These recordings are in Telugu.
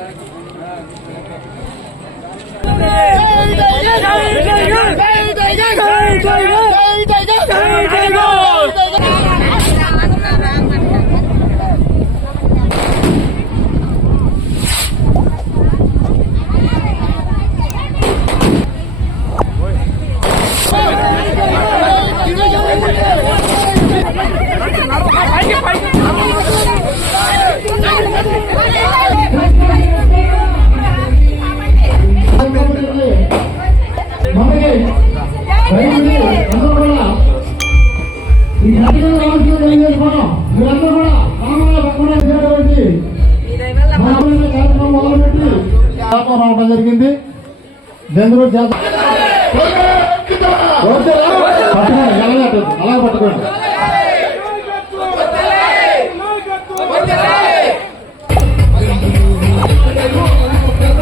嗯好的好的 రావడం జరిగింది బెంగళూరు జాతర అలా పట్టుకోండి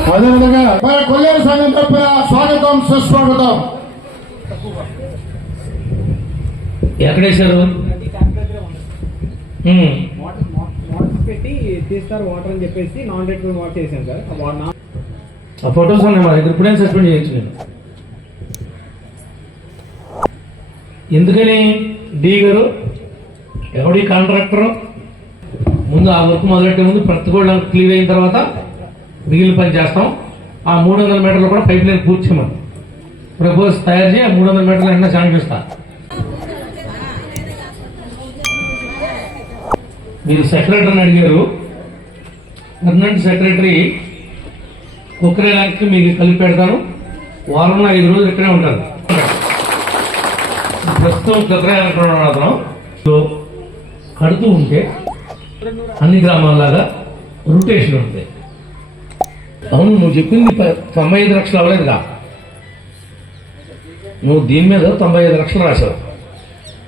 అదేవిధంగా మన కొల్లేరు సంఘం తరఫున స్వాగతం సుస్వాగతం. ఎక్కడేశారు పెట్టి తీస్తారు వాటర్ అని చెప్పేసి నాన్ వాటర్ సార్. ఆ ఫొటోస్ ఉన్నాయి మా దగ్గర. ఇప్పుడే సస్పెండ్ చేయొచ్చు నేను? ఎందుకని? డి గారు ఎవడి కాంట్రాక్టర్ ముందు ఆ వర్క్ మొదలెట్టే ముందు ప్రతికోళ్ళ క్లియర్ అయిన తర్వాత మిగిలిన పని చేస్తాం. ఆ మూడు వందల మీటర్లు కూడా పైప్ లైన్ పూర్తి మనం ప్రపోజ్ తయారు చేయి ఆ మూడు వందల మీటర్లు అయినా చాలా చూస్తాను మీరు సెక్రటరీని అడిగారు. పర్మనెంట్ సెక్రటరీ కుక్కరేలాకి మీకు కలిపి పెడతాను. వారంలో ఐదు రోజులు ఇక్కడే ఉంటారు. ప్రస్తుతం కుక్కరేలాకం కడుతూ ఉంటే అన్ని గ్రామాల్లాగా రొటేషన్ ఉంటాయి అవును నువ్వు చెప్పింది తొంభై ఐదు లక్షలు అవ్వలేదుగా. నువ్వు దీని మీద తొంభై ఐదు లక్షలు రాశావు.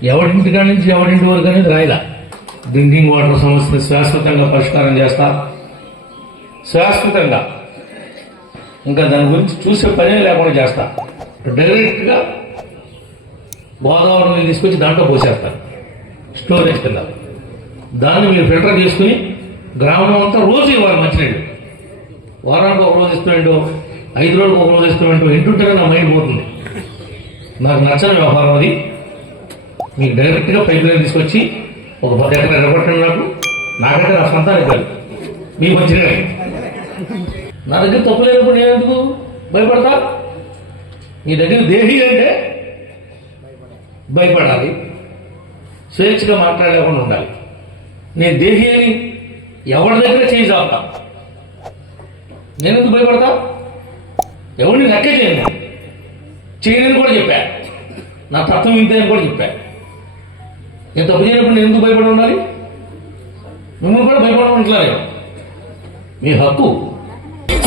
ఎవరింటి కాడి నుంచి ఎవరింటి వరకు అనేది రాయలా. డ్రింకింగ్ వాటర్ సమస్యను శాశ్వతంగా పరిష్కారం చేస్తా. శాశ్వతంగా. ఇంకా దాని గురించి చూసే పనే లేకుండా చేస్తా. డైరెక్ట్గా గోదావరి తీసుకొచ్చి దాంట్లో పోసేస్తా. స్టోరేజ్ కింద. దాన్ని మీరు ఫిల్టర్ చేసుకుని గ్రామం అంతా రోజు ఇవ్వాలి మంచినీళ్ళు. వారానికి ఒక రోజు ఇస్తున్నాడు ఐదు రోజులకు ఒక రోజు ఇస్తున్నాడు ఇంటుంటేనే నా మైండ్ పోతుంది. నాకు నచ్చని వ్యవహారం అది. మీకు డైరెక్ట్గా పైప్ లైన్ తీసుకొచ్చి ఒక పది ఎకరం నిలబట్టండి నాకు. నాకైతే నా సంతానం కాదు. మీకు వచ్చినాయి నా దగ్గర తప్పు లేనప్పుడు నేను ఎందుకు భయపడతా? మీ దగ్గర దేహి అంటే భయపడాలి. స్వేచ్ఛగా మాట్లాడలేకుండా ఉండాలి. నేను దేహి అని ఎవరి దగ్గర చేయి చాపుతా? నేనెందుకు భయపడతా? ఎవరిని లెక్క చేయను. చేయలేని కూడా చెప్పా. నా తత్వం ఇంతే అని కూడా చెప్పాను నేను తప్పు చేయనప్పుడు నేను ఎందుకు భయపడి ఉండాలి? మిమ్మల్ని కూడా భయపడమంటున్నారు. మీ హక్కు.